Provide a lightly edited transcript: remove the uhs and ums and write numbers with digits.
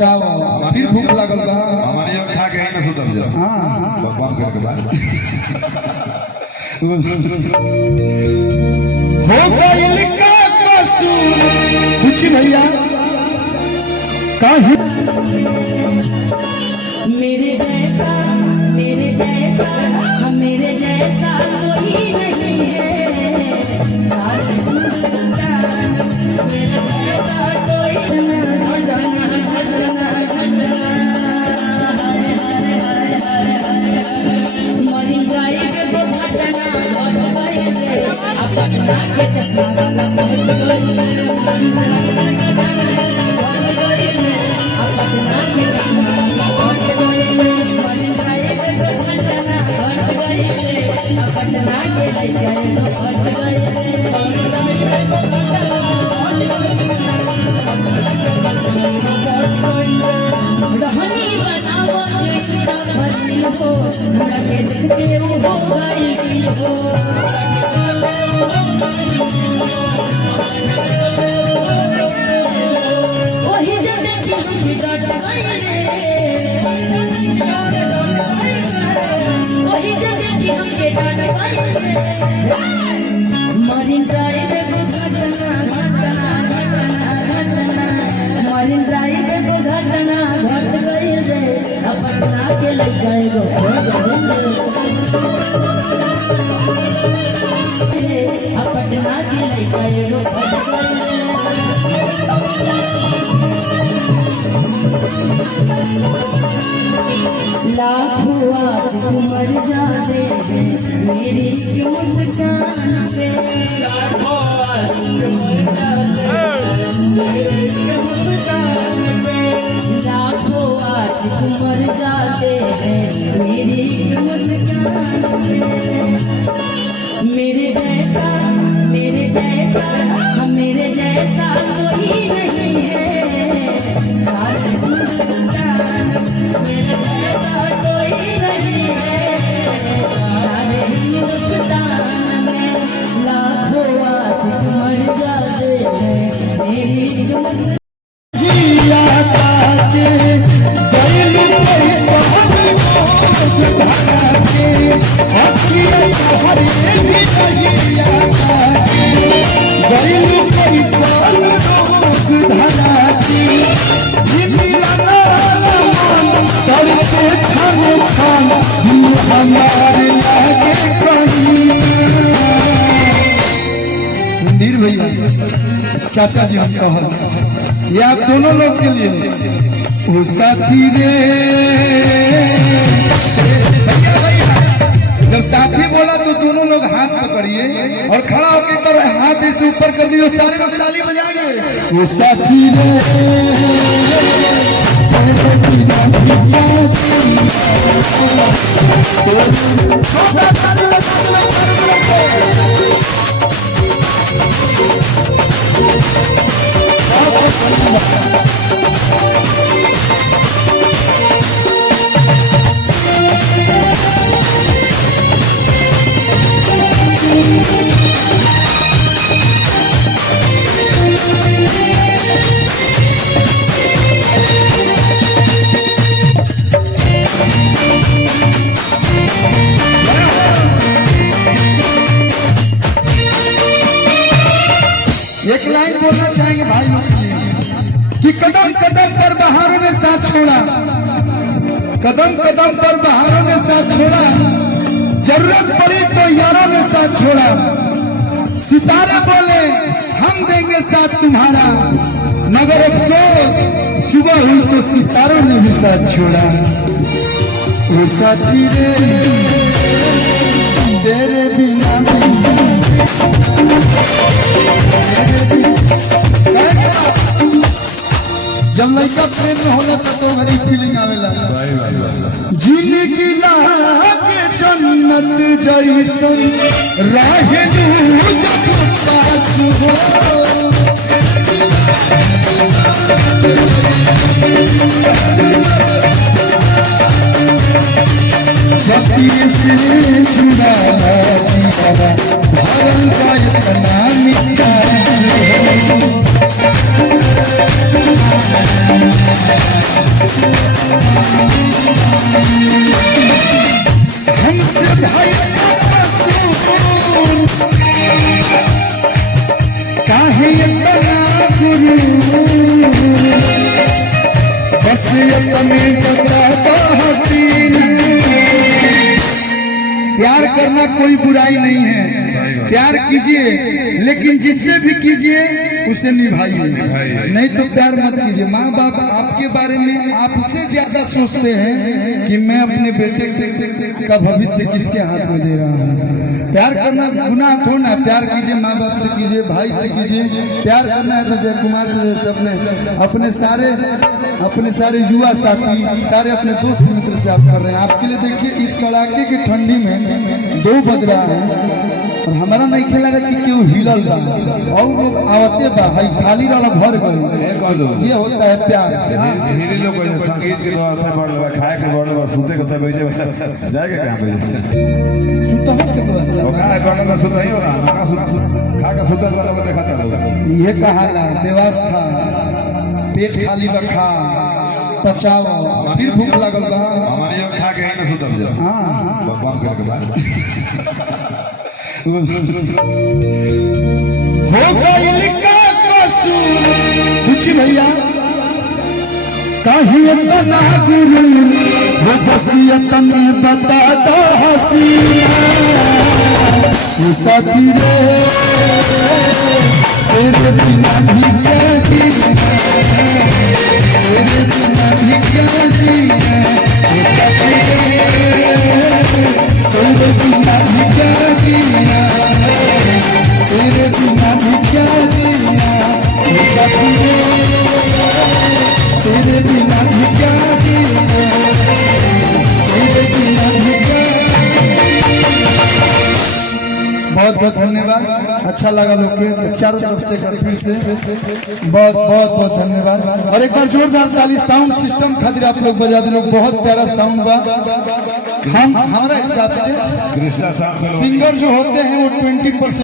बचाओ फिर भूख लागल बा हमारे यहाँ खा के ही में सुतल जा। हां भगवान करे के बाद हो गइल का कसूर कुछ भैया काहे मेरे जैसा मेरे जैसा मेरे जैसा कोई नहीं है। मरी जाए के तो घटना अपन के चश्मा रहनी बनाओ हो के हो गई हो वही जब देखी हमकी डट गई वही जब देखी हमके डट गई मरीन ड्राइव को घटना मरीन ड्राइव को घटना घट गई रे अपना के लग गए गो अपना के लग गए गो लाखों आशिक मर जाते मेरी मुस्कान पे लाखों आशिक मर जाते मेरी मुस्कान पे लाखों आशिक मर जाते हैं मेरी मुस्कान पे मेरे जैसा मेरे जैसा मेरे जैसा कोई नहीं है। मेरे जैसा कोई नहीं है। सारे हिंदुस्तान में लाखों आशिक मर जाते हैं मेरी मंदिर भैया चाचा जी हम कहा ये आप दोनों लोग के लिए वो साथी रे भैया भैया जब साथी बोला तो दोनों लोग हाथ पकड़िए और खड़ा होकर एक बार हाथ ऐसे ऊपर कर दिए सारे लोग ताली बजाएंगे वो साथी रे एक लाइन बोलना चाहेंगे भाई लोग कि कदम कदम पर बहारों ने साथ छोड़ा कदम कदम पर बहारों ने साथ छोड़ा जरूरत पड़ी तो यारों ने साथ छोड़ा सितारे बोले हम देंगे साथ तुम्हारा मगर अफसोस सुबह हुई तो सितारों ने भी साथ छोड़ा वो साथी रे तेरे बिना जब लड़का प्रेम में होला तो बड़ी फीलिंग आवेला जिंदगी लागे जन्नत जैसन रहेलू जब पास हो सपने से जुड़ा भरल का इतना निकाल खासियत में बताता हसीन। प्यार करना कोई बुराई नहीं है, प्यार कीजिए, लेकिन जिससे भी कीजिए उसे निभाइए, नहीं तो प्यार मत कीजिए। माँ बाप आपके बारे में आपसे ज्यादा सोचते हैं कि मैं अपने बेटे का भविष्य किसके हाथ में दे रहा हूँ। प्यार करना गुनाह थोड़ा है, प्यार कीजिए, माँ बाप से कीजिए, भाई से कीजिए। प्यार करना है तो जय कुमार से जैसे अपने सारे युवा साथी, सारे अपने दोस्त मित्र से आप कर रहे हैं। आपके लिए देखिए, इस कड़ाके की ठंडी में 2 बज रहा है और हमारा नहीं खेला कि क्यों हिलल बा और लोग आवते बा, हाई खाली वाला भर गए। ये होता है प्यार। हिली लोग को संगीत के व्यवस्था बढ़ लबा, खाए के बढ़ लबा, सूते के सब भेजे जाएगा कहां भेजे सुतहो के व्यवस्था ओका है बढ़ लबा, सुत नहीं होगा का सुत खा के सुतल वाला को देखा था। ये कहाला व्यवस्था, पेट खाली बा, खा पचाओ, फिर भूख लगल बा, हमारी खा के यहीं में सुतल जा। हां बम करके बाद हो गइल का कसूर कुछ भैया काहे इतना गुरु वो बसियत में बताता हसीना। साथी रे तेरे बिना भी क्या जीना, तेरे बिना भी क्या जीना। साथी रे तेरे बिना भी क्या जीना, तेरे बिना भी क्या जीना। साथी रे तेरे बिना भी क्या जीना, तेरे बिना भी क्या। बहुत बहुत धन्यवाद, अच्छा लगा लोग के चारों तरफ से फिर से बहुत बहुत बहुत धन्यवाद। और एक बार जोरदार ताली साउंड सिस्टम खातिर आप लोग बजा दे लोग, बहुत प्यारा साउंड बा। हम हमारा हिसाब से कृष्णा साहब सिंगर जो होते हैं वो 20%